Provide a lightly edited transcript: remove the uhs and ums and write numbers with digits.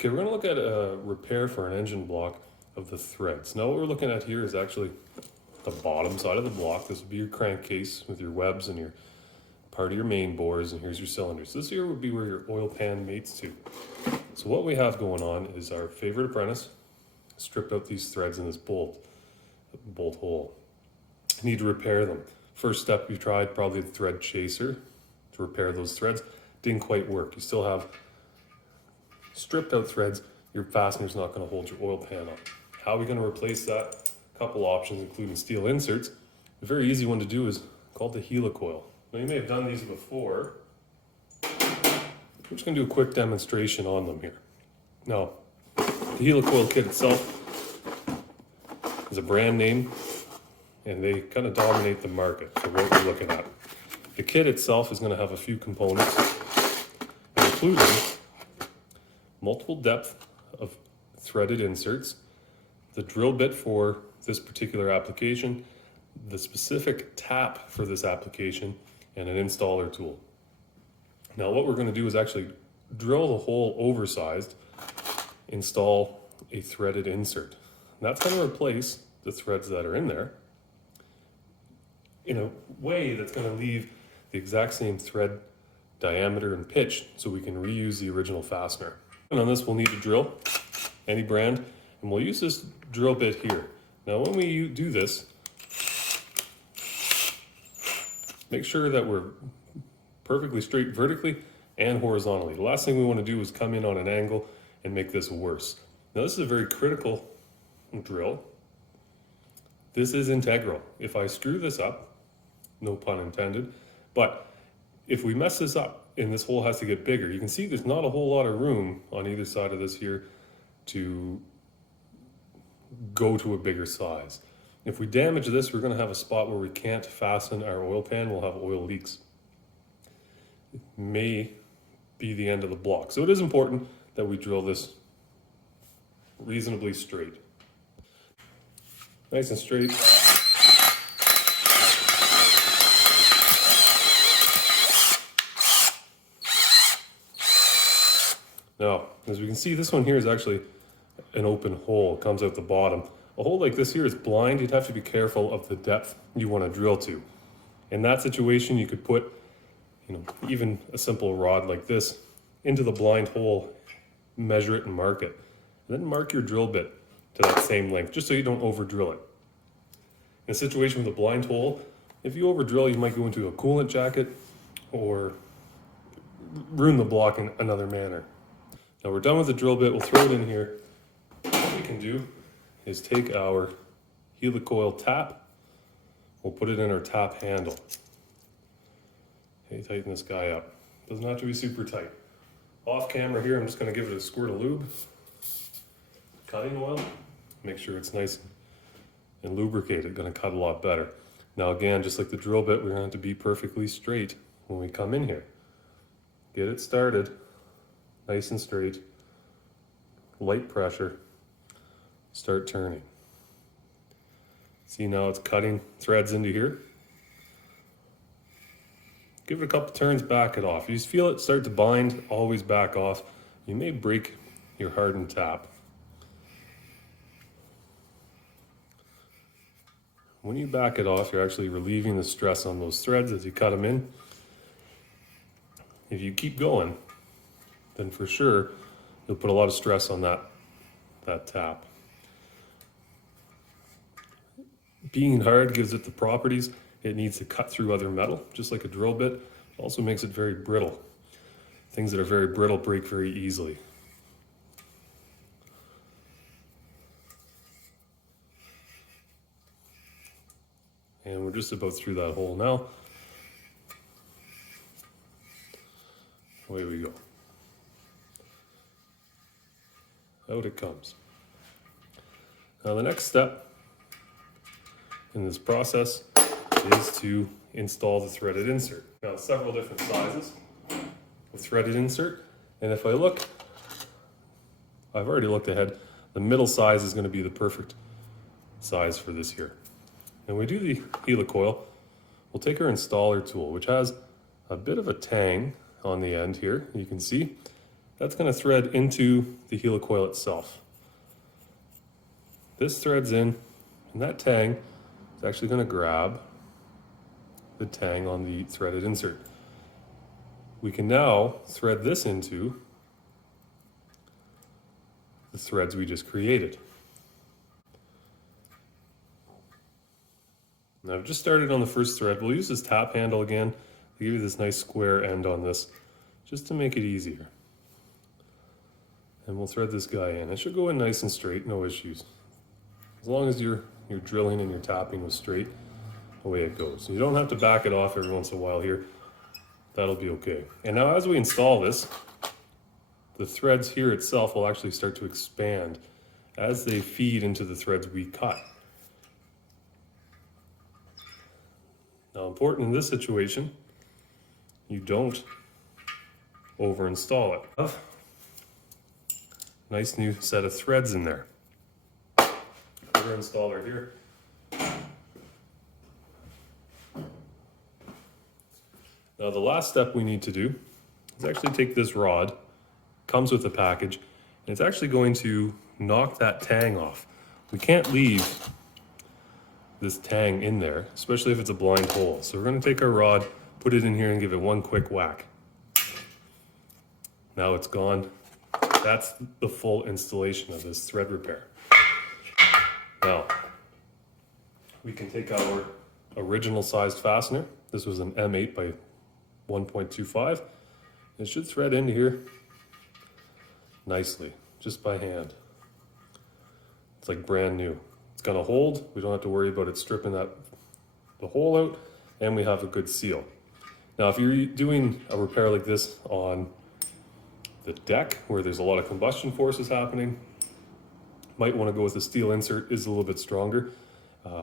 Okay, we're going to look at a repair for an engine block of the threads. Now what we're looking at here is actually the bottom side of the block. This would be your crankcase with your webs and your part of your main bores, and here's your cylinders. This here would be where your oil pan mates to. So what we have going on is our favorite apprentice stripped out these threads in this bolt hole. You need to repair them. First step you tried, probably the thread chaser to repair those threads. Didn't quite work. You still have stripped out threads. Your fastener's not going to hold your oil pan up. How are we going to replace that? A couple options, including steel inserts. A very easy one to do is called the Helicoil. Now you may have done these before. We're just going to do a quick demonstration on them here. Now, the Helicoil kit itself is a brand name, and they kind of dominate the market for what we're looking at. The kit itself is going to have a few components, including multiple depth of threaded inserts, the drill bit for this particular application, the specific tap for this application, and an installer tool. Now what we're going to do is actually drill the hole oversized, install a threaded insert. And that's going to replace the threads that are in there in a way that's going to leave the exact same thread diameter and pitch so we can reuse the original fastener. And on this we'll need to drill, any brand, and we'll use this drill bit here. Now when we do this, make sure that we're perfectly straight vertically and horizontally. The last thing we want to do is come in on an angle and make this worse. Now this is a very critical drill. This is integral. If I screw this up, no pun intended, but if we mess this up and this hole has to get bigger, you can see there's not a whole lot of room on either side of this here to go to a bigger size. If we damage this, we're going to have a spot where we can't fasten our oil pan. We'll have oil leaks. It may be the end of the block. So it is important that we drill this reasonably straight. Nice and straight. Now, as we can see, this one here is actually an open hole. It comes out the bottom. A hole like this here is blind. You'd have to be careful of the depth you want to drill to. In that situation, you could put, even a simple rod like this into the blind hole, measure it and mark it. And then mark your drill bit to that same length, just so you don't over drill it. In a situation with a blind hole, if you over drill, you might go into a coolant jacket or ruin the block in another manner. Now we're done with the drill bit, we'll throw it in here. What we can do is take our Helicoil tap, we'll put it in our tap handle. Okay, tighten this guy up. Doesn't have to be super tight. Off camera here, I'm just going to give it a squirt of lube. Cutting oil, make sure it's nice and lubricated, going to cut a lot better. Now again, just like the drill bit, we're going to have to be perfectly straight when we come in here. Get it started, nice and straight, light pressure, start turning. See now it's cutting threads into here. Give it a couple turns, back it off. You just feel it start to bind, always back off. You may break your hardened tap. When you back it off, you're actually relieving the stress on those threads as you cut them in. If you keep going, then for sure you'll put a lot of stress on that tap. Being hard gives it the properties. It needs to cut through other metal, just like a drill bit. It also makes it very brittle. Things that are very brittle break very easily. And we're just about through that hole now. Away we go. Out it comes. Now the next step in this process is to install the threaded insert. Now several different sizes of threaded insert, and if I look, I've already looked ahead, the middle size is going to be the perfect size for this here. And we do the Helicoil, we'll take our installer tool, which has a bit of a tang on the end here, you can see. that's going to thread into the helicoil itself. This threads in, and that tang is actually going to grab the tang on the threaded insert. We can now thread this into the threads we just created. Now I've just started on the first thread. We'll use this tap handle again to give you this nice square end on this, just to make it easier. And we'll thread this guy in. It should go in nice and straight, no issues. As long as your drilling and your tapping was straight, away it goes. You don't have to back it off every once in a while here. That'll be okay. And now as we install this, the threads here itself will actually start to expand as they feed into the threads we cut. Now, important in this situation, you don't over install it. Nice new set of threads in there. Over installer here. Now the last step we need to do is actually take this rod, comes with the package, and it's actually going to knock that tang off. We can't leave this tang in there, especially if it's a blind hole. So we're going to take our rod, put it in here and give it one quick whack. Now it's gone. That's the full installation of this thread repair. Now, we can take our original sized fastener. This was an M8 by 1.25. It should thread into here nicely, just by hand. It's like brand new. It's gonna hold. We don't have to worry about it stripping the hole out, and we have a good seal. Now, if you're doing a repair like this on the deck where there's a lot of combustion forces happening, might want to go with a steel insert. Is a little bit stronger.